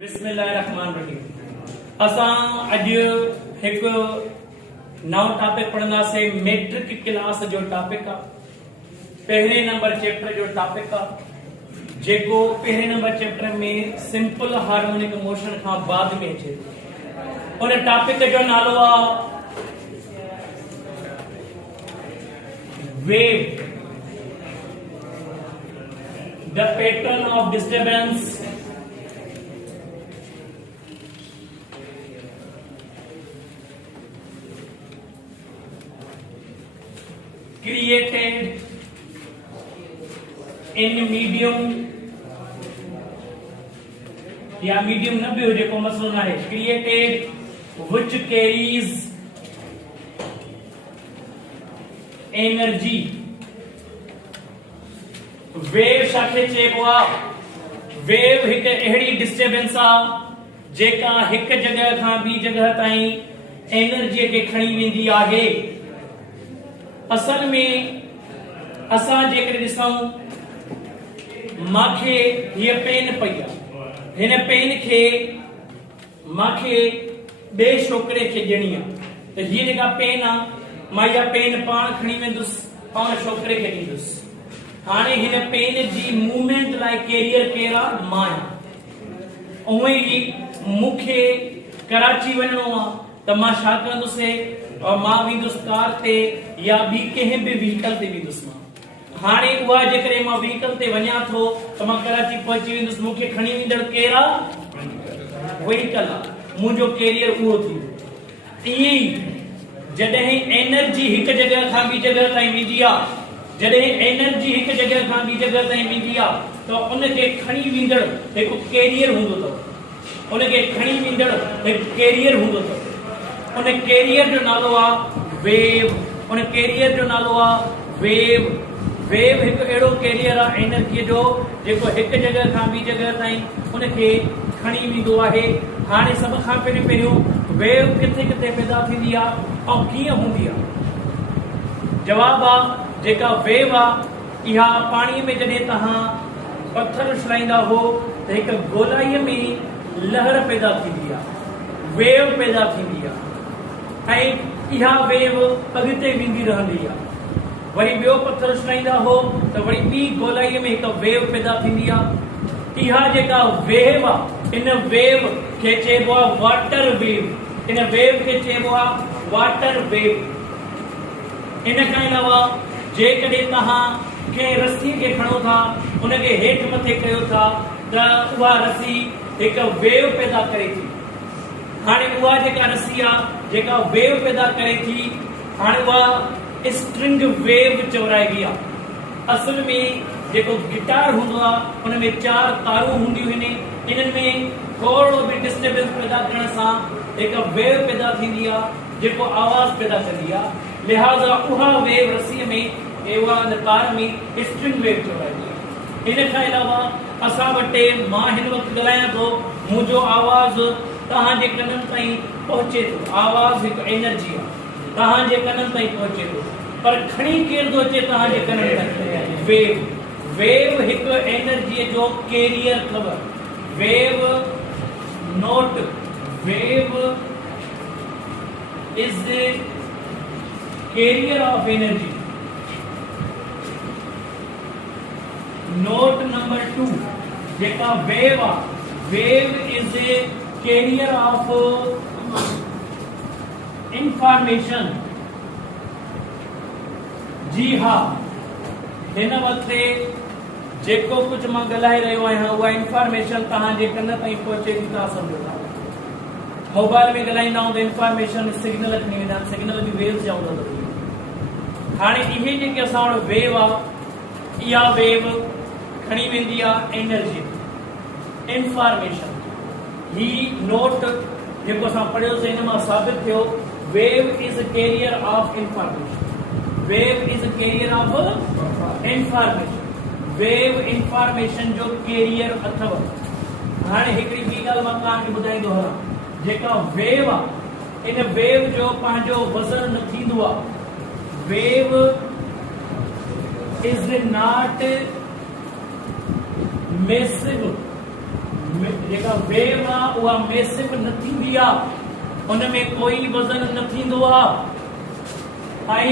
बिस्मिल्लाहिर्रहमानिर्रहीम। असां अज एक नओं टॉपिक पढ़ंदासीं। मैट्रिक क्लास जो टॉपिक आ। पहले नंबर चैप्टर जो टॉपिक आ, जेको पहले नंबर चैप्टर में सिंपल हार्मोनिक मोशन खां बाद में अचे। उन टॉपिक जो नालो आ wave, the pattern of disturbance created in medium या मीडियम न भी हो जेको मसलो ना है, created which carries energy। Wave शाखे चइबो आ। वेव हिक अहिड़ी डिस्टर्बेंस आ जेका हिक जगह खां ॿी जगह ताईं एनर्जी खे खणी वेंदी आहे। असल में असां जेकॾहिं ॾिसूं, मांखे हीअ पेन पई आहे, हिन पेन खे मांखे ॿिए छोकिरे खे ॾियणी आहे, त हीअ जेका पेन आहे मां इहा पेन पाण खणी वेंदुसि, पाण छोकिरे खे ॾींदुसि। हाणे हिन पेन जी मूवमेंट लाइ कैरियर केरु आहे? मां आहियां। उहे ई मूंखे कराची वञिणो आहे त मां छा कंदुसि, और मां वेंदुसि कार ते या ॿी कंहिं बि व्हीकल ते वेंदुसि मां। हाणे उहा जेकॾहिं मां व्हीकल ते वञा थो त मां कराची पहुची वेंदुसि, मूंखे खणी वेंदड़ केरु आहे? व्हीकल आहे, मुंहिंजो कैरियर उहो थींदो। ईअं ई जॾहिं एनर्जी हिक जगह खां ॿी जगह ताईं वेंदी आहे, जॾहिं एनर्जी हिक जगह खां ॿी जगह ताईं वेंदी आहे त उनखे खणी वेंदड़ हिकु कैरियर हूंदो अथव, उनखे खणी वेंदड़ हिकु कैरियर हूंदो अथव। उन कैरियर जो नालो आ वेव। उन कैरियर जो नालो आ वेव। वेव हिकु अहिड़ो कैरियर आ एनर्जी जो जेको हिक जगह खां ॿी जगह ताईं उनखे खणी वेंदो आहे। हाणे सभ खां पहिरियों वेव किथे किथे पैदा थींदी आहे ऐं कीअं हूंदी आहे? जवाब आ, जेका वेव आ इहा पाणीअ में जॾहिं तव्हां पत्थर उछलाईंदा हो त हिक गोलाईअ में लहर पैदा थींदी आहे, वेव पैदा थींदी आहे, ऐं इहा वेव अॻिते वेंदी रहंदी आहे। वरी ॿियो पत्थर उछलाईंदा हो त वरी ॿी गोलाईअ में हिकु वेव पैदा थींदी आहे। इहा जेका वेव आहे, इन वेव खे चइबो आहे वाटर वेव। इन वेव खे चइबो आहे वाटर वेव। इन खां अलावा जेकॾहिं तव्हां कंहिं रस्सीअ खे खणो था, उनखे हेठि मथे कयो था त उहा रस्सी हिकु वेव पैदा करे थी। हाणे उहा जेका रस्सी आहे जेका वेव पैदा करे थी, हाणे उहा स्ट्रिंग वेव चवराइबी आहे। असल में जेको गिटार हूंदो आहे उन में 4 तारूं हूंदियूं आहिनि। इन्हनि में थोरो बि डिस्टर्बेंस पैदा करण सां हिकु वेव पैदा थींदी आहे जेको आवाज़ पैदा कंदी आहे। लिहाज़ा उहा वेव रस्सीअ में उहा तार में स्ट्रिंग वेव चवराइबी आहे। इन खां अलावा असां वटि मां हिन वक़्तु ॻाल्हायां थो, मुंहिंजो आवाज़ तव्हांजे कननि ताईं पहुचे थो। आवाज़ हिकु एनर्जी आहे, तव्हांजे कननि ताईं पहुचे थो, पर खणी केरु थो अचे तव्हांजे कननि ताईं? वेव। वेव हिकु एनर्जीअ जो कैरियर अथव। Wave note, wave is carrier of energy. Note number 2 जेका वेव आहे, wave is a carrier of information. जी हाँ, हिन वक़्तु जेको कुछ मां ॻाल्हाए रहियो आहियां उहा इंफॉर्मेशन तव्हांजे कन ताईं पहुचे थी। तव्हां सम्झो था, मोबाइल में ॻाल्हाईंदा आहियूं त इंफॉर्मेशन सिग्नल खणी वेंदा आहिनि, सिग्नल बि वेव चवंदा आहिनि। हाणे इहे जेके असां वटि वेव आहे, इहा वेव खणी वेंदी आहे एनर्जी, इंफॉर्मेशन। ही नोट जेको असां पढ़ियोसीं हिन मां साबित थियो, wave is carrier of information. Wave is carrier of information. Wave information जो कैरियर अथव। हाणे हिकिड़ी ॿी ॻाल्हि मां तव्हांखे ॿुधाईंदो हलां, जेका वेव आहे इन वेव जो पंहिंजो वज़न न थींदो आहे। Wave is not massive. जेका वेव आ उहा मैसिव न थींदी आ, उन में कोई वज़न न थींदो आ। ऐं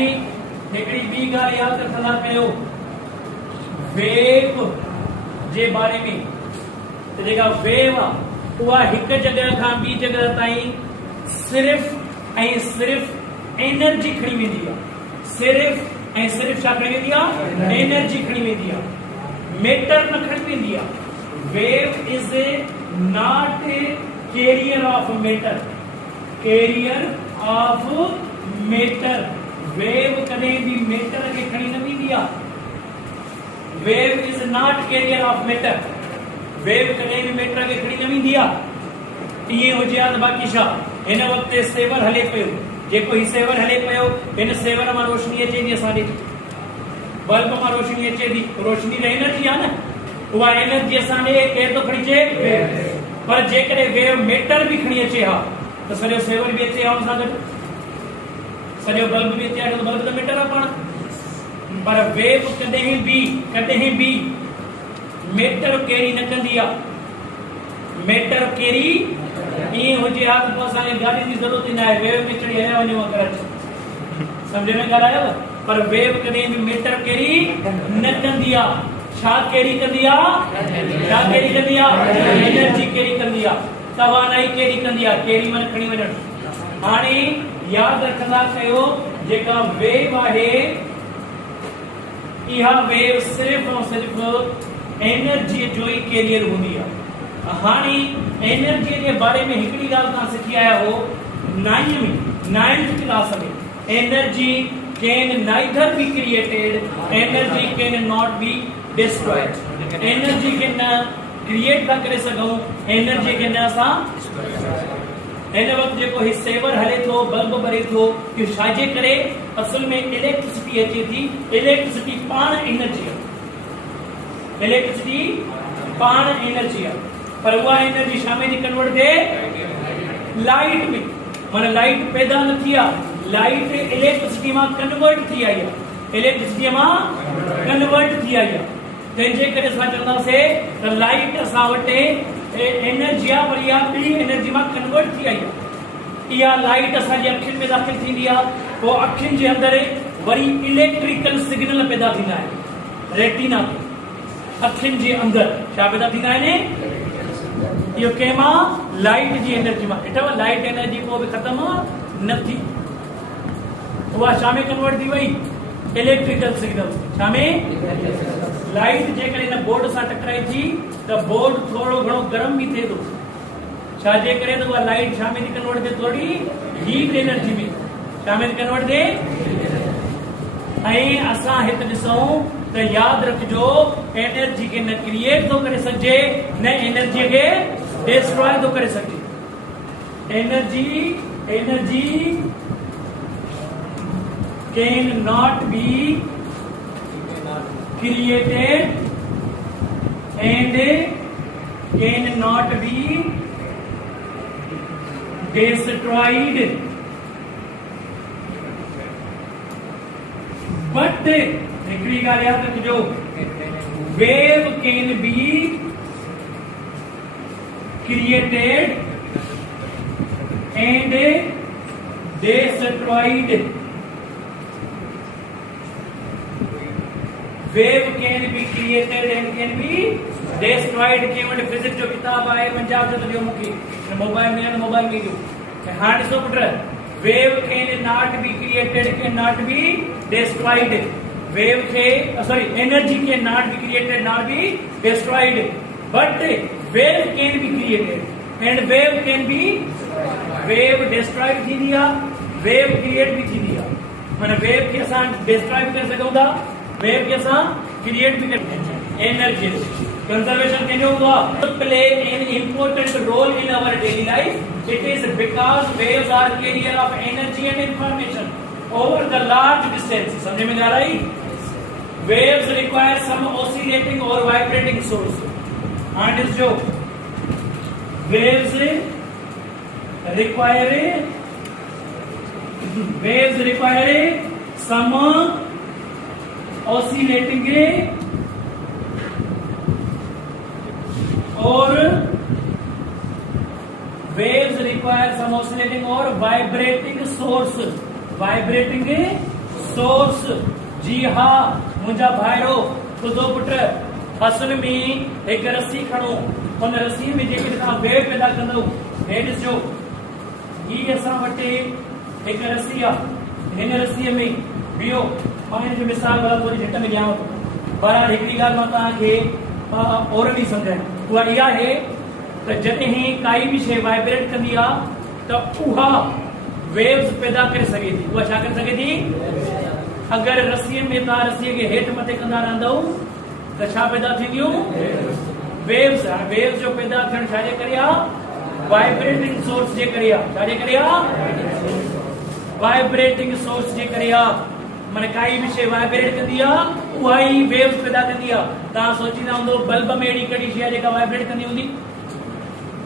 हिकिड़ी ॿी ॻाल्हि यादि रखंदा कयो वेव जे बारे में, त जेका वेव आ उहा हिकु जॻह खां ॿी जॻह ताईं सिर्फ़ ऐं सिर्फ़ एनर्जी खणी वेंदी आ। सिर्फ़ ऐं सिर्फ़ छा खणी वेंदी आ? एनर्जी खणी वेंदी आ, मैटर न खणी वेंदी आ। Wave is not a carrier of matter, carrier of matter. Wave कदे भी मैटर के खणी न वेंदी आ। Wave is not carrier of matter, wave कदे भी मैटर के खणी न वेंदी आ। इहे हुजे आ त बाक़ी छा हिन वक़्त सेवर हले पियो, जेको ही सेवर हले पियो हिन सेवर मां रोशनी अचे थी, असांजे बल्ब मां रोशनी अचे थी, रोशनी त एनर्जी आहे न, उहा एनर्जी असांजे केर थो खणी अचे? पर जेकॾहिं वेव मैटर बि खणी अचे हा त सॼो सेवर बि अचे हा हुन सां गॾु, सॼो बल्ब बि अचे हा, त बल्ब त मैटर आहे पाण। पर वेव कॾहिं बि मैटर कैरी न कंदी आहे। मैटर कैरी ईअं हुजे हा त पोइ असांखे गाॾी जी ज़रूरत ई न आहे, वेव में चढ़ी हलिया वञूं अगरि अचे, सम्झ में ॻाल्हायव? पर वेव कॾहिं बि मैटर कैरी न कंदी आहे। छा कैरी कंदी आहे? छा कैरी कंदी आहे? एनर्जी कैरी कंदी आहे, तवानाई कैरी कंदी आहे। कैरी माने खणी वञणु। हाणे यादि रखंदा कयो जेका वेव आहे इहा वेव सिर्फ़ ऐं सिर्फ़ एनर्जी जो ई कैरियर हूंदी आहे। हाणे एनर्जी जे बारे में हिकिड़ी ॻाल्हि तव्हां सिखी आया हो 9th क्लास में। Energy can neither be created, energy can not be destroyed. Energy खे न क्रिएट था करे सघूं, एनर्जी खे न असां। हिन वक़्तु जेको ही सेवर हले थो, बल्ब ॿरे थो, इहो छाजे करे? असल में इलेक्ट्रिसिटी अचे थी। इलेक्ट्रिसिटी पाण एनर्जी आहे, इलेक्ट्रिसिटी पाण एनर्जी आहे। पर उहा एनर्जी छा में थी कन्वर्ट थिए? लाइट में। माना लाइट पैदा न थी आहे, लाइट इलेक्ट्रिसिटी मां कन्वर्ट थी आई आहे, इलेक्ट्रिसिटी मां कन्वर्ट थी आई आहे। तंहिंजे करे असां चवंदासीं त लाइट असां वटि एनर्जी आहे, पर इहा ॿी एनर्जी मां कन्वर्ट थी आई आहे। इहा लाइट असांजी अखियुनि में दाख़िल थींदी आहे, पोइ अखियुनि जे अंदरि वरी इलेक्ट्रिकल सिग्नल पैदा थींदा आहिनि रेटिना ते। अखियुनि जे अंदरि छा पैदा थींदा आहिनि? इहो कंहिंमां? लाइट जी एनर्जी मां। ॾिठव लाइट एनर्जी को बि ख़तम न थी, उहा छा में कन्वर्ट थी वई? Electrical signal. छा में? लाइट जेकॾहिं हिन बोर्ड सां टकराए थी त बोर्ड थोरो घणो गरम बि थिए थो, छाजे करे? त उहा लाइट छा में थी कन्वर्ट थिए? थोरी हीट एनर्जी में। छा में थी कन्वर्ट थिए? ऐं असां हिते ॾिसूं त यादि रखिजो एनर्जी खे न क्रिएट थो करे सघिजे, न एनर्जीअ खे डिस्ट्रॉय थो करे सघिजे। Energy can not B created and can not be destroyed, but हिकिड़ी ॻाल्हि यादि रखिजो wave can be created and destroyed. Wave can be created and can be destroyed. केवल फिजिक्स जो किताब आहे पंजाब जो तो मूंखे मोबाइल में मोबाइल में हाणे ॾिसो put, wave can not be created, can not be destroyed. Wave खे sorry energy can not be created, not be destroyed, but wave can be created and wave can be. Wave destroyed थींदी आहे, wave create भी थींदी आहे। माना वेव खे असां डिस्ट्रॉय भी करे सघूं था, वेव के साथ क्रिएट भी करते हैं। एनर्जी कंजर्वेशन केनो हुआ play an important role in our daily life. It is because waves are carrier of energy and information over the large distance. समझ में आ रही? वेव्स रिक्वायर सम ऑसिलेटिंग और वाइब्रेटिंग सोर्स। एंड इज जो waves require some oscillating और waves require some oscillating or vibrating source. Vibrating source. जी हाँ मुंहिंजा भाइरो ॿुधो पुट, असल में एक रस्सी खणो, उन रस्सी में जेके तव्हां वेव पैदा कंदो, हे ॾिसजो ही असां वटि एक रस्सी आहे, हिन रस्सीअ में बीहो, मां हिन जो मिसाल वाला थोड़ी झट में ॾियांव थो। बहरहाल हिकिड़ी ॻाल्हि मां तव्हांखे ओरली सम्झायां, उहा इहा आहे त जॾहिं काई बि शइ वाइब्रेट कंदी आहे त उहा वेव्स पैदा करे सघे थी। उहा छा करे सघे थी? अगर रस्सीअ में तव्हां रस्सीअ खे हेठि मथे कंदा रहंदव त छा पैदा थींदियूं? वेव्स। वेव्स जो पैदा थियण छाजे करे आहे? वाइब्रेटिंग सोर्स जे करे आहे। छाजे करे आहे? वाइब्रेटिंग सोर्स जे करे आहे। माने काई भी शइ वाइब्रेट कंदी आहे उहा ई वेव्स पैदा कंदी आहे। तव्हां सोचींदा हूंदो बल्ब में अहिड़ी कहिड़ी शइ आहे जेका वाइब्रेट कंदी हूंदी,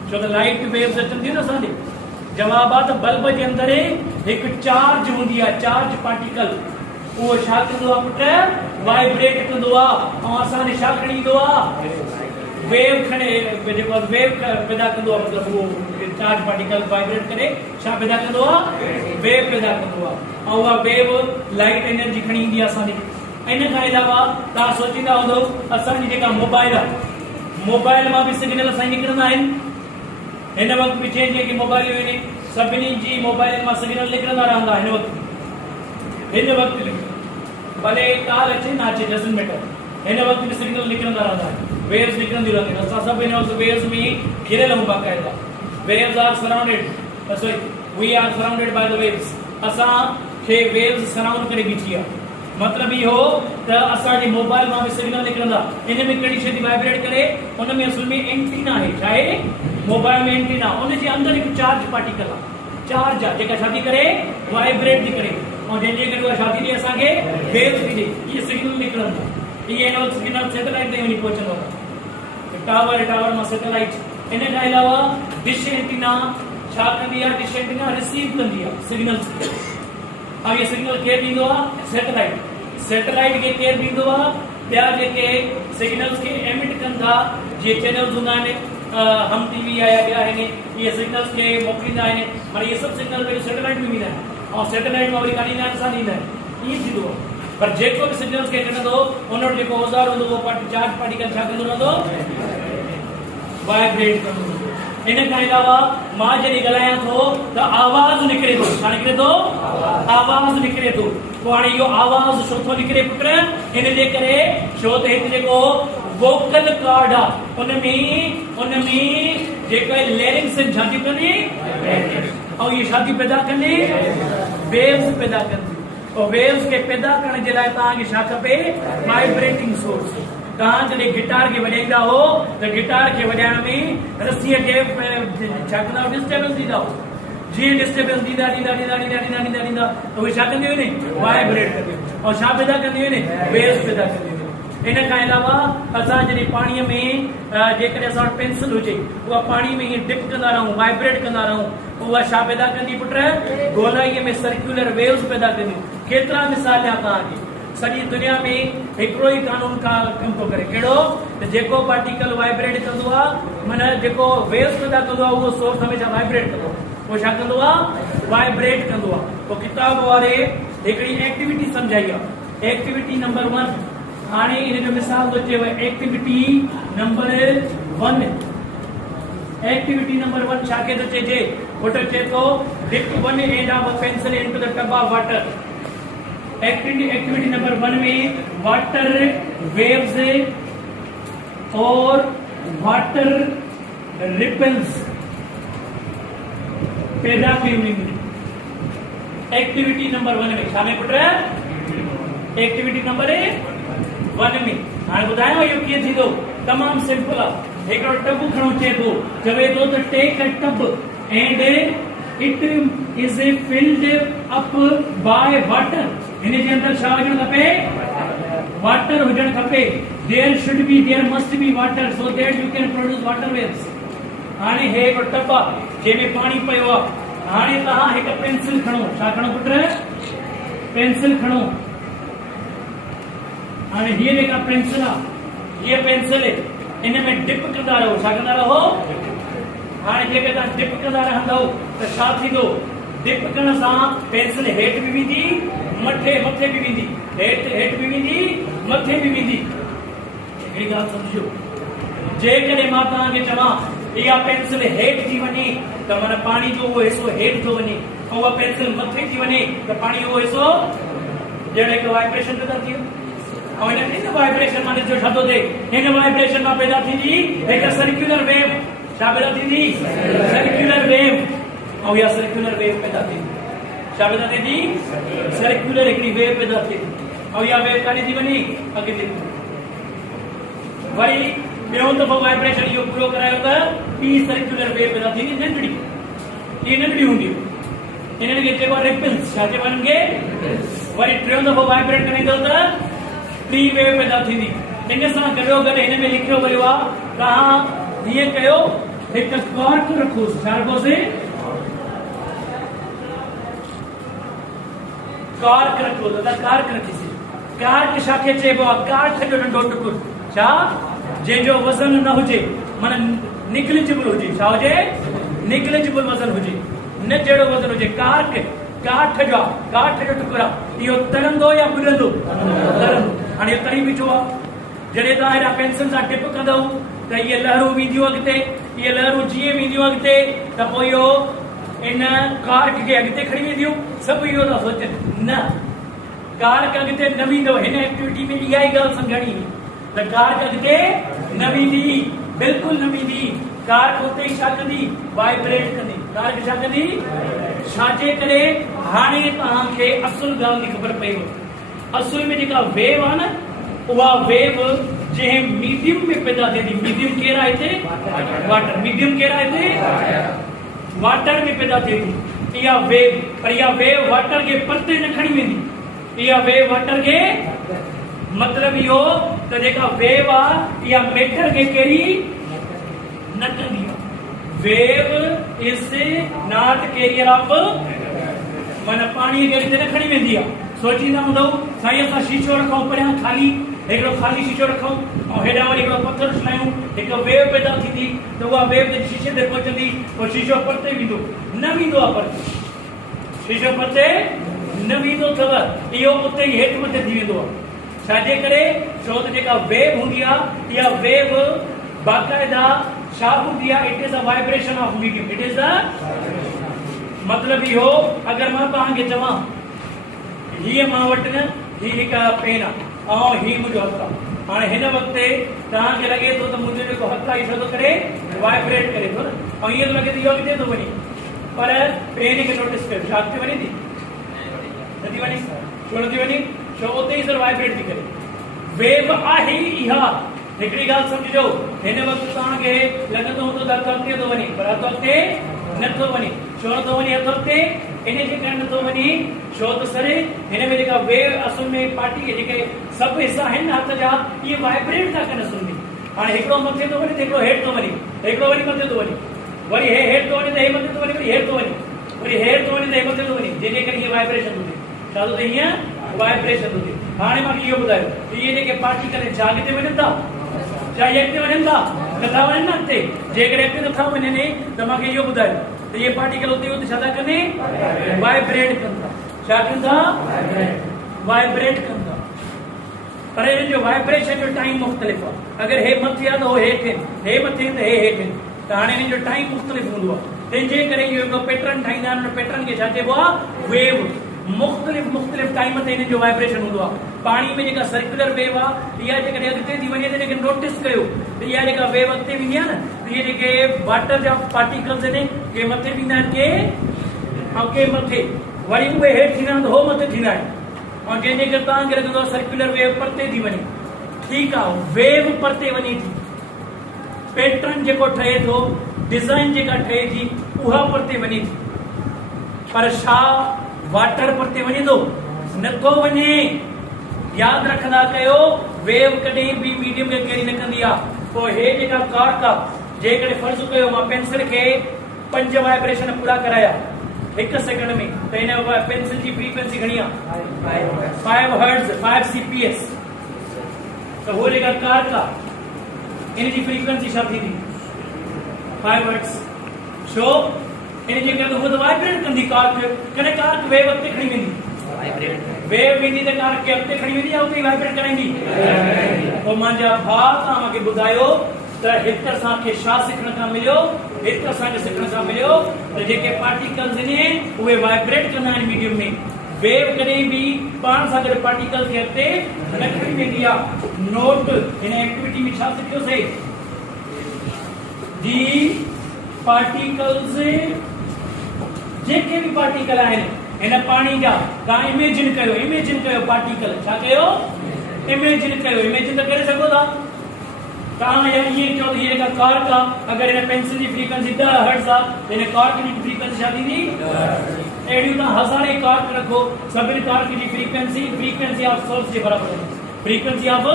छो त लाइट वेव्स अचनि थियूं न असांजे। जवाब आहे त बल्ब जे अंदरि हिकु चार्ज हूंदी आहे, चार्ज पार्टिकल, उहो छा कंदो आहे पुट? वाइब्रेट कंदो आहे। ऐं असांजे छा खणी ईंदो आहे? वेव खणे, जेको वेव पैदा कंदो आहे, मतिलबु उहो चार्ज पार्टिकल वाइब्रेट करे छा पैदा कंदो आहे? वेव पैदा कंदो आहे। ऐं उहा वेव लाइट एनर्जी खणी ईंदी आहे असांजे। इन खां अलावा तव्हां सोचींदा हूंदो असांजी जेका मोबाइल आहे, मोबाइल मां बि सिग्नल असांजी निकिरंदा आहिनि। हिन वक़्तु बि जेके मोबाइलियूं आहिनि सभिनी जी मोबाइल मां सिग्नल निकिरंदा रहंदा। हिन वक़्तु भले कार अचे न अचे डज़न्ट मैटर, हिन वक़्तु बि सिग्नल निकिरंदा रहंदा आहिनि, वेव्स निकिरंदियूं रहंदियूं आहिनि। असां सभु हिन वक़्तु वेव्स में घिरियल आहियूं बाक़ाइदा। Waves are surrounded, sorry we are surrounded by the waves. असांखे वेव्स सराउंड करे बीठी आहे। मतिलबु इहो त असांजे मोबाइल मां बि सिग्नल निकिरंदा। इन में कहिड़ी शइ थी वाइब्रेट करे? उन में असुल में एंटीना आहे। छा आहे? मोबाइल में एंटीना, उन जे अंदरि हिकु चार्ज पार्टिकल आहे, चार्ज आहे जेका छा थी करे? वाइब्रेट थी करे। ऐं जंहिंजे करे उहा छा थी ॾे? असांखे वेव्स थी ॾे। इहे सिग्नल निकिरंदा। इहे सिग्नल सैटेलाइट ते वञी पहुचंदो आहे, टावर मां सैटेलाइट। इन खां अलावा डिश एंटीना छा कंदी आहे? डिश एंटीना रिसीव कंदी आहे सिग्नल्स खे। ऐं इहे सिग्नल केरु ॾींदो आहे? सैटेलाइट। सैटेलाइट खे केरु ॾींदो आहे? ॿिया जेके सिग्नल्स खे एमिट कंदा, जीअं चैनल्स हूंदा आहिनि, हम टीवी आहे या ॿिया आहिनि, इहे सिग्नल्स खे मोकिलींदा आहिनि। माना इहे सभु सिग्नल सैटेलाइट में वेंदा आहिनि ऐं सैटेलाइट मां वरी काॾींदा आहिनि, असां ॾींदा आहिनि। ईअं थींदो आहे। पर जेको बि सिग्नल्स खे खणंदो उन वटि जेको औज़ार हूंदो उहो चार्ज पार्टिकल छा कंदो रहंदो? वाइब्रेट कंदो। इन खां अलावा मां जॾहिं ॻाल्हायां थो त आवाज़ निकिरे थो। छा निकिरे थो? आवाज़ निकिरे थो। पोइ हाणे इहो आवाज़ छो थो निकिरे पुट? हिन जे करे छो त हिते जेको वोकल कॉर्ड आहे उन में जेका लैरिंग्स आहिनि छा थी कंदी? ऐं इहे छा थी पैदा कंदी? वेव्स पैदा कंदी। और वेव्स के पैदा करण जे लाइ तव्हांखे छा खपे? Vibrating source. तव्हां जॾहिं गिटार खे वॼाईंदा हो त गिटार खे वॼाइण में रस्सीअ खे छा कंदा? डिस्टर्बेंस ॾींदा हो। जीअं डिस्टर्बेंस ॾींदा त उहे छा कंदियूं आहिनि? वाइब्रेट कंदियूं। ऐं छा पैदा कंदियूं आहिनि? वेव्स पैदा कंदियूं आहिनि। इन खां अलावा असां जॾहिं पाणीअ में जेकॾहिं असां वटि पेंसिल हुजे, उहा पाणी में हीअं डिप कंदा रहूं, वाइब्रेट कंदा रहूं, उहा छा पैदा कंदी पुट? गोलाईअ में सर्कुलर वेव्स पैदा कंदियूं। केतिरा मिसाल ॾियां तव्हांखे। सॼी दुनिया में हिकिड़ो ई कानून कमु थो करे। कहिड़ो? त जेको पार्टिकल वाइब्रेट कंदो आहे, माना जेको वेव्स पैदा कंदो आहे, उहो सोर्स हमेशह वाइब्रेट कंदो आहे। उहो छा कंदो आहे? वाइब्रेट कंदो आहे। पोइ किताब वारे हिकिड़ी एक्टिविटी सम्झाई आहे, एक्टिविटी नंबर 1। हाणे इन जो मिसाल थो चएव, एक्टिविटी नंबर 1। एक्टिविटी नंबर 1 छा खे थो चइजे? पुट चए थो dip 1 end of a pencil into the tub of water. Activity number 1 में वाटर वेव्स और वाटर रिपल्स पैदा कई हुई। एक्टिविटी नंबर 1 में छा में पुट? एक्टिविटी नंबर 1 में हाणे ॿुधायो इहो कीअं थींदो? तमामु सिंपल आहे। हिकिड़ो टब खणो चए थो, चवे थो त take a tub and it is filled up by water. हिन जे अंदरि छा हुजणु खपे? वाटर हुजणु खपे। There must be water so that you can produce water waves. हाणे हे हिकिड़ो टब आहे जंहिंमें पाणी पियो आहे। हाणे तव्हां हिकु पेंसिल खणो। छा खणो पुट? पेंसिल खणो। हाणे हीअ जेका पेंसिल आहे, हीअ पेंसिल इन में डिप कंदा रहो। छा कंदा रहो? हाणे जेके तव्हां डिप कंदा रहंदव त छा थींदो? डिप करण सां पेंसिल हेठि बि वेंदी, मथे बि वेंदी, हेठि बि वेंदी, मथे बि वेंदी। हिकिड़ी ॻाल्हि सम्झो, जेकॾहिं मां तव्हांखे चवां इहा पेंसिल हेठि थी वञे त माना पाणी जो उहो हिसो हेठि थो वञे, ऐं उहा पेंसिल मथे थी वञे त पाणी उहो हिसो जहिड़े हिकु वाइब्रेशन पैदा थी वियो। ऐं हिन वाइब्रेशन मां ॾिसो छा थो थिए, हिन वाइब्रेशन मां पैदा थींदी हिकु सर्कुलर वेव। छा पैदा थींदी? Circular wave. ऐं इहा सर्कुलर वेव पैदा थींदी। छा पैदा थींदी? सर्कुलर हिकिड़ी वेव पैदा थींदी। ऐं इहा वेव काॾे थी वञे? अॻिते। वरी ॿियो दफ़ो वाइब्रेशन इहो पूरो करायो त ॿी सर्कुलर वेव पैदा थींदी, नंढड़ी। इहे नंढड़ी हूंदियूं, इन्हनि खे चइबो आहे रिपल्स। छा चइबो आहे? वरी टियों दफ़ो वाइब्रेट कराईंदो त टी वेव पैदा थींदी। इन सां गॾोगॾु हिन में लिखियो वियो आहे तव्हां हीअं कयो, हिकु कॉर्क रखोसि। छा रखोसि? कॉर्क रखोसि। कार्क रखीसीं। कार्क छाखे चइबो आहे? काठ जो नंढो टुकुर। छा? जंहिंजो वज़न न हुजे, माना निग्लिजिबल हुजे। छा हुजे? निग्लिजिबल वज़न हुजे, न जहिड़ो वज़न हुजे। कार्क काठ जो आहे, काठ जो टुकुर आहे। इहो तरंदो या बुॾंदो? तरंदो। हाणे इहो तरी बीठो आहे। जॾहिं तव्हां हेॾा पेंसिल सां टिप कंदव त इहे लहरूं वेंदियूं अॻिते। इहे लहरूं जीअं वेंदियूं अॻिते त पोइ इहो इन कार्क खे अॻिते खणी वेंदियूं। सभु इहो था सोचनि, न, कार्क अॻिते न वेंदो। हिन एक्टिविटी में इहा ई ॻाल्हि सम्झणी त कार्क अॻिते न वेंदी, बिल्कुलु न वेंदी। कार्क उते ई छा कंदी? वाइब्रेट कंदी। कार्क छा कंदी? छाजे करे? हाणे तव्हांखे असुल ॻाल्हि जी ख़बर पई। असुल में जेका वेव आहे न, उहा वेव जंहिं मीडियम में पैदा थिए थी। मीडियम कहिड़ा हिते? वाटर। मीडियम कहिड़ा हिते? वाटर में पैदा थिए थी इहा वेव। पर इहा वेव वाटर खे परते न खणी वेंदी। इहा वेव वाटर खे, मतलब इहो त जेका वेव आहे इहा मैटर खे कहिड़ी न कंदी। Wave is not carrier of, माना पाणी खे अॻिते न खणी वेंदी आहे। सोचींदा हूंदव साईं असां शीशो रखूं परियां खाली, हिकिड़ो खाली शीशो रखूं ऐं हेॾां वरी हिकिड़ो पथर छॾायूं, हिकु वेव पैदा थींदी त उहा वेव जॾहिं शीशे ते पहुचंदी पोइ शीशो परते वेंदो? न वेंदो आहे परते। शीशो परते न वेंदो अथव, इहो उते ई हेठि मथे थी वेंदो आहे। छाजे करे? छो त जेका वेव हूंदी आहे इहा वेव बाक़ाइदा छा हूंदी आहे? It is a vibration of medium. It is a, मतलब इहो अगरि मां तव्हांखे चवां हीअ मां वटि न हीअ हिकु पेन आहे ऐं हीअ मुंहिंजो हथु आहे। हाणे हिन वक़्तु तव्हांखे लॻे थो त मुंहिंजो जेको हथु आहे इहो छा थो करे? वाइब्रेट करे थो न, ऐं ईअं थो लॻे त इहो अॻिते थो वञे। पर पेन खे नोटिस कयो, छा अॻिते वञे थी? नथी वञे। छो नथी वञे? छो उते ई सर वाइब्रेट थी करे। वेव आहे इहा। हिकिड़ी ॻाल्हि सम्झो, हिन वक़्तु तव्हांखे लॻंदो हूंदो त हथु अॻिते थो वञे, पर हथु अॻिते नथो वञे। छो नथो वञे हथु अॻिते? इनजे करे नथो वञे छो त सर हिन में जेका वेव असुल में पार्टी जेके सभु हिसा आहिनि न हथ जा, इहे वाइब्रेट था कनि असुल में। हाणे हिकिड़ो मथे थो वञे त हिकिड़ो हेठि थो वञे, हिकिड़ो वरी मथे थो वञे, वरी हे हेठि थो वञे त हे मथे थो वञे, वरी हेठि थो वञे, वरी हेठि थो वञे त हे मथे थो वञे, जंहिंजे करे इहे वाइब्रेशन थो थिए। छा थो थिए? हीअं वाइब्रेशन थो थिए। हाणे मूंखे इहो ॿुधायो, इहे जेके पार्टिकल छा अॻिते वञनि था? छा इहे अॻिते वञनि था? नथा वञनि न अॻिते। जेकॾहिं अॻिते नथा वञनि त मूंखे इहो ॿुधायो त इहे पार्टिकल उते उते छा था कनि? वाइब्रेट कंदा। छा कंदा? वाइब्रेट कंदा। पर हिन जो वाइब्रेशन जो टाइम मुख़्तलिफ़ आहे। अगरि हे मथे आहे त हो हेठि आहिनि, हे मथे आहिनि त हे हेठि आहिनि, त हाणे हिन जो टाइम मुख़्तलिफ़ हूंदो आहे। तंहिंजे करे इहो हिकिड़ो पैटर्न ठाहींदा आहिनि। हुन पैटर्न खे छा चइबो आहे? वेव। मुख़्तलिफ़ टाइम ते हिन जो वाइब्रेशन हूंदो आहे। पाणी में जेका सर्कुलर वेव आहे इहा जेकॾहिं अॻिते थी वञे त हिनखे नोटिस कयो त इहा जेका वेव अॻिते वेंदी आहे न, इहे जेके वाटर जा पार्टिकल्स आहिनि के मथे वेंदा आहिनि, के मथे, वरी उहे हेठि थींदा आहिनि त हो मथे थींदा आहिनि। ऐं जंहिंजे करे तव्हांखे लॻंदो आहे सर्कुलर वेव परते थी वञे। ठीकु आहे, वेव परते वञे थी, पैटर्न जेको ठहे थो, डिज़ाइन जेका ठहे थी उहा परते वञे थी। पर छा वाटर परते वञे थो? नथो वञे। यादि रखंदा कयो, वेव कॾहिं बि मीडियम खे कैरी न कंदी आहे। पोइ हे जेका कार्क आहे, जेकॾहिं फर्ज़ कयो मां पेंसिल खे 5 वाइब्रेशन पूरा कराया 1 सेकंड में, त हिन पेंसिल जी फ्रीक्वेंसी घणी आहे? 5 हर्ट्ज़, 5 CPS। त हो जेका कार्क आहे इन जी फ्रीक्वेंसी छा थींदी? 5 हर्ट्ज़। छो इन जे करे वो वाइब्रेट कंदी कार्क कने कार्क वेव अॻिते खणी वेंदी वेव वेंदी त कार्क खे अॻिते खणी वेंदी या उते वाइब्रेट कराईंदी तो मुंहिंजा भाउ तव्हांखे ॿुधायो त हिकु असांखे छा सिखण खां मिलियो हिकु असांखे सिखण खां मिलियो त जेके पार्टिकल्स आहिनि उहे वाइब्रेट कंदा आहिनि मीडियम में वेव कॾहिं बि पाण सां गॾु पार्टिकल खे अॻिते न खणी वेंदी आहे नोट हिन एक्टिविटी में छा सिखियोसीं दी पार्टिकल्स जेके भी पार्टिकल आहिनि हिन पाणी जा तव्हां इमेजिन कयो पार्टिकल छा कयो इमेजिन त करे सघो था तव्हां या इएं चओ त हीअ जेका कार्क आहे अगरि हिन पेंसिल जी फ्रीक्वेंसी 10 हर्ट्ज़ आहे त हिन कार्क जी फ्रीक्वेंसी छा थींदी अहिड़ियूं तव्हां हज़ारे कार्क रखो सभिनी कार्क जी फ्रीक्वेंसी ऑफ सोर्स जे बराबर आहे frequency of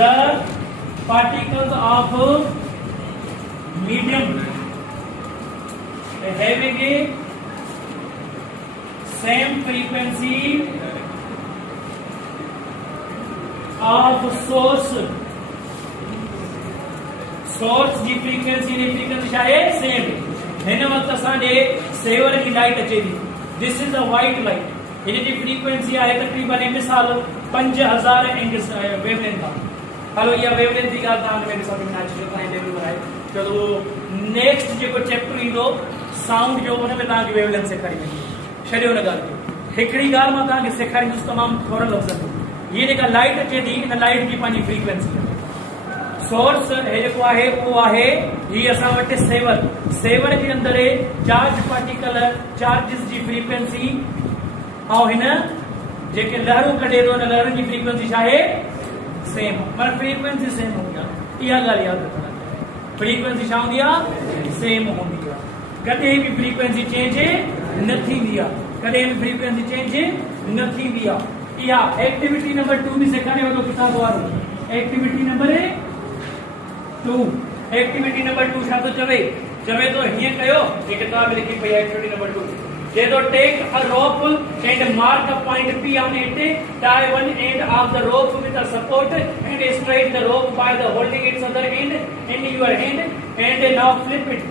the particles of medium having a same frequency of source जी frequency छाहे सेम हिन वक्त असांजे सेवर जी लाइट अचे थी this is a white light हिन जी फ्रीक्वेंसी आहे तकरीबन मिसाल 5000 वेवलेंथ आहे हलो इहा वेवलेंथ जी ॻाल्हि तव्हां में समझ में अचे ताईं लेवल बनाए चलो नेक्स्ट जेको चैप्टर ईंदो साउंड जो उन में तव्हांखे वेवलेंथ सेखारी वेंदी छॾियो न ॻाल्हि हिकिड़ी ॻाल्हि मां तव्हांखे सेखारींदुसि तमामु थोरनि लफ़्ज़नि में हीअ जेका लाइट अचे थी इन लाइट जी पंहिंजी फ्रीक्वेंसी सोर्स हे जेको आहे उहो आहे हीअ असां वटि सेवर जे अंदरि चार्ज पार्टिकल चार्जिस जी फ्रीक्वेंसी ऐं हिन जेके लहरूं कढे थो हिन लहरुनि जी फ्रीक्वेंसी छा आहे सेम माना फ्रीक्वेंसी सेम हूंदी आहे इहा ॻाल्हि यादि रखंदा फ्रीक्वेंसी छा हूंदी आहे सेम हूंदी आहे कॾहिं बि फ्रीक्वेंसी चेंज न थींदी आहे कॾहिं बि फ्रीक्वेंसी चेंज न थींदी आहे इहा एक्टिविटी नंबर 2 बि सेखारे वठो किताब वारो एक्टिविटी नंबर 2 छा थो चवे तो हीअं कयो हे किताब लिखी पई आहे activity number 2 They will take a rope and mark a point P on it, tie one end of the rope with a support and straight the rope by the holding its other end in your hand and now flip it.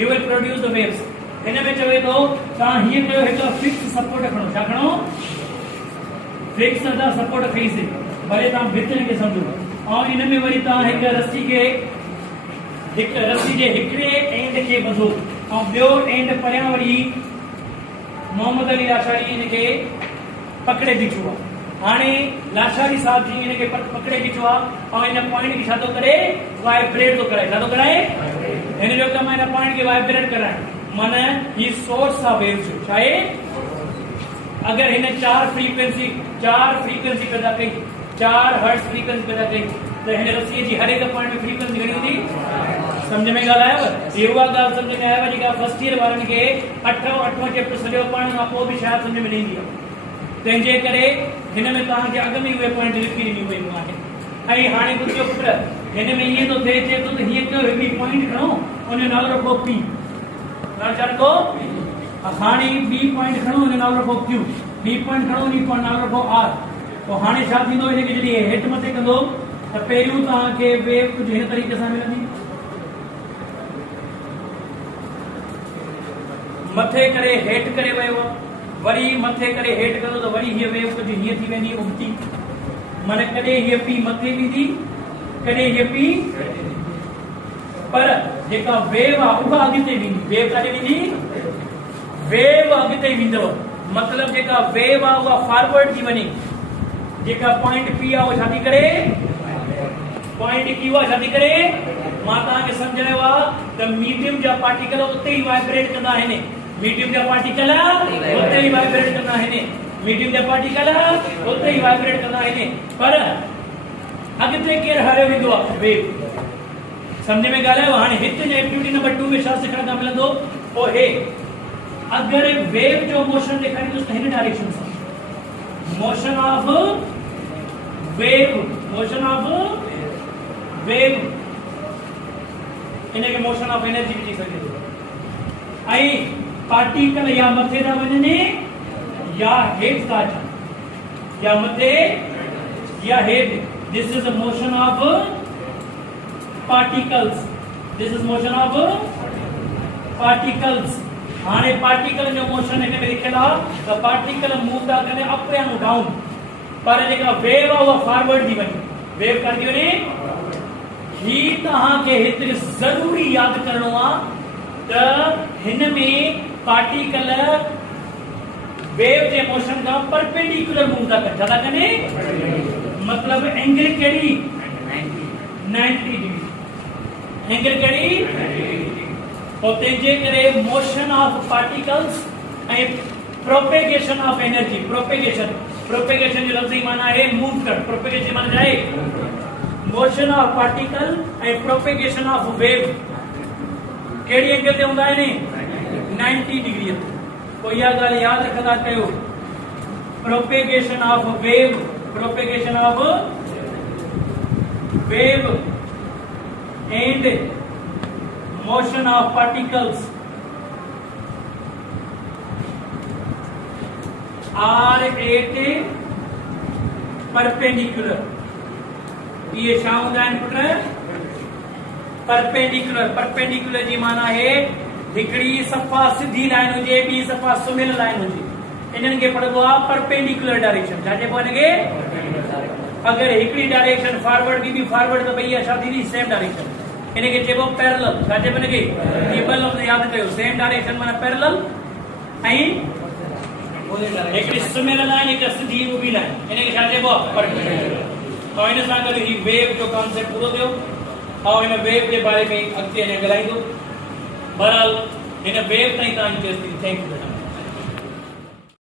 You will produce the waves. हिन में चवे तो तव्हां हीअं कयो हिकु fix support खणो छा खणो फिक्स अदा सपोर्ट खईंसीं भले तव्हां भितनि खे सम्झो ऐं इन में वरी तव्हां हिकु रस्सी जे हिकिड़े एंड खे ॿधो ऐं ॿियो एंड परियां वरी मोहम्मद अली लाशारी इनके पकड़े बीठो आहे हाणे लाशारी साहब जी इनके पकड़े बीठो आहे ऐं इन पॉइंट खे छा थो करे वाइब्रेट थो कराए छा थो कराए हिन जो कमु आहे इन पॉइंट खे वाइब्रेट कराइण माना ही सोर्स ऑफ वेव्स जो छा आहे अगरि हिन चार फ्रीक्वेंसी पैदा कई 4 हर्ट्ज़ फ्रीक्वेंसी पैदा कई त हिन रस्सीअ जी हर हिकु पॉइंट में फ्रीक्वेंसी घणी हूंदी समझ में ॻाल्हायव इहा ॻाल्हि समझ में आयव जेका फर्स्ट ईयर वारनि खे 8वां चैप्टर सॼो पढ़ण खां पोइ बि शायदि समझ में न ईंदी आहे तंहिंजे करे हिन में तव्हांखे अॻ में उहे पॉइंट लिखी ॾिनियूं वयूं आहिनि ऐं हाणे ॿुधियो पुट हिन में ईअं थो थिए चए थो त हीअं कयो हिकिड़ी पॉइंट खणो उन जो नालो रखो पी छा रखो हाणे ॿी पॉइंट खणो उन जो नालो रखो क्यू ॿी पॉइंट खणो उन जो नालो रखो आर पोइ हाणे छा थींदो हिनखे जॾहिं हेठि मथे कंदो त पहिरियों तव्हांखे वेव कुझु हिन तरीक़े सां मिलंदी मथे करे हेठि करे वियो वरी मथे करे हेठि कंदो त वरी हीअ वेव कुझु हीअं थी वेंदी उबती माना कॾहिं हीअ पी मथे वेंदी कॾहिं हीअ पी पर जेका वेव आहे उहा अॻिते वेंदी वेव काॾे वेंदी वेव अॻिते वेंदव मतिलबु जेका वेव आहे उहा फॉरवर्ड थी वञे जेका पॉइंट पी आहे उहा छा थी करे पॉइंट क्यू आहे छा थी करे मां तव्हांखे सम्झायो आहे त मीडियम जा पार्टिकल उते ई वाइब्रेट कंदा आहिनि मीडियम जा पार्टिकल उते ई वाइब्रेट कंदा आहिनि मीडियम जा पार्टिकल उते ई वाइब्रेट कंदा आहिनि पर अॻिते केरु हलियो वेंदो आहे वेव समझ में ॻाल्हायो हाणे हिते एक्टिविटी नंबर 2 में छा सिखण खां मिलंदो पोइ हे अगरि वेव जो मोशन ॾेखारींदुसि त हिन डायरेक्शन सां मोशन ऑफ वेव इनके मोशन ऑफ एनर्जी विझी सघे थो ऐं पार्टिकल या मथे था वञनि या हेठि था अचनि या मथे या हेठि this is a motion of particles this is motion of particles हाने पार्टिकल जो मोशन है में लिखियल आहे त पार्टिकल मूव था कने अप या डाउन पर जेका वेव आहे उहा फॉरवर्ड थी वञे वेव कर थी वञे ही तहां के हिते जरूरी याद करणो आहे त हिन में पार्टिकल वेव जे मोशन का परपेंडिकुलर मूव था कर ज्यादा कने मतलब एंगल केड़ी 90 डिग्री एंगल केड़ी और तेजे करे motion of particles and propagation of energy propagation जो लफ्ज़ी माना है मूव कर प्रोपेगेशन माना जाए motion of particle and propagation of wave केड़ी एंगल ते हुंदा है ने 90 डिग्री तो यह गाल याद रखंदा कयो propagation of wave and motion of particles are at perpendicular ये छा हूंदा आहिनि पुट परपेंडिकुलर जी माना है हिकड़ी सफ़ा सिधी लाइन हुजे ॿी सफ़ा सुमियल लाइन हुजे इन्हनि खे पढ़बो आहे परपेंडिकुलर डायरेक्शन छा चइबो आहे हिनखे अगरि हिकड़ी डायरेक्शन फॉरवर्ड बी फॉरवर्ड त भई छा थींदी सेम डायरेक्शन इनके चेबो पैरेलल छा चइबो इनके ये ॿ लफ़्ज़ याद कयो सेम डायरेक्शन माना पैरेलल ऐं हिकड़ी सुमियल लाइन हिक सिधी ऊबी लाइन इनके छा चइबो परपेंडिकुलर और इन सां गॾु ही वेव जो कॉन्सेप्ट पूरो थियो और इन वेव के बारे में अॻिते अञा ॻाल्हाईंदो बहरहाल इन वेव ताईं तव्हांजी टेस्ट थैंक यू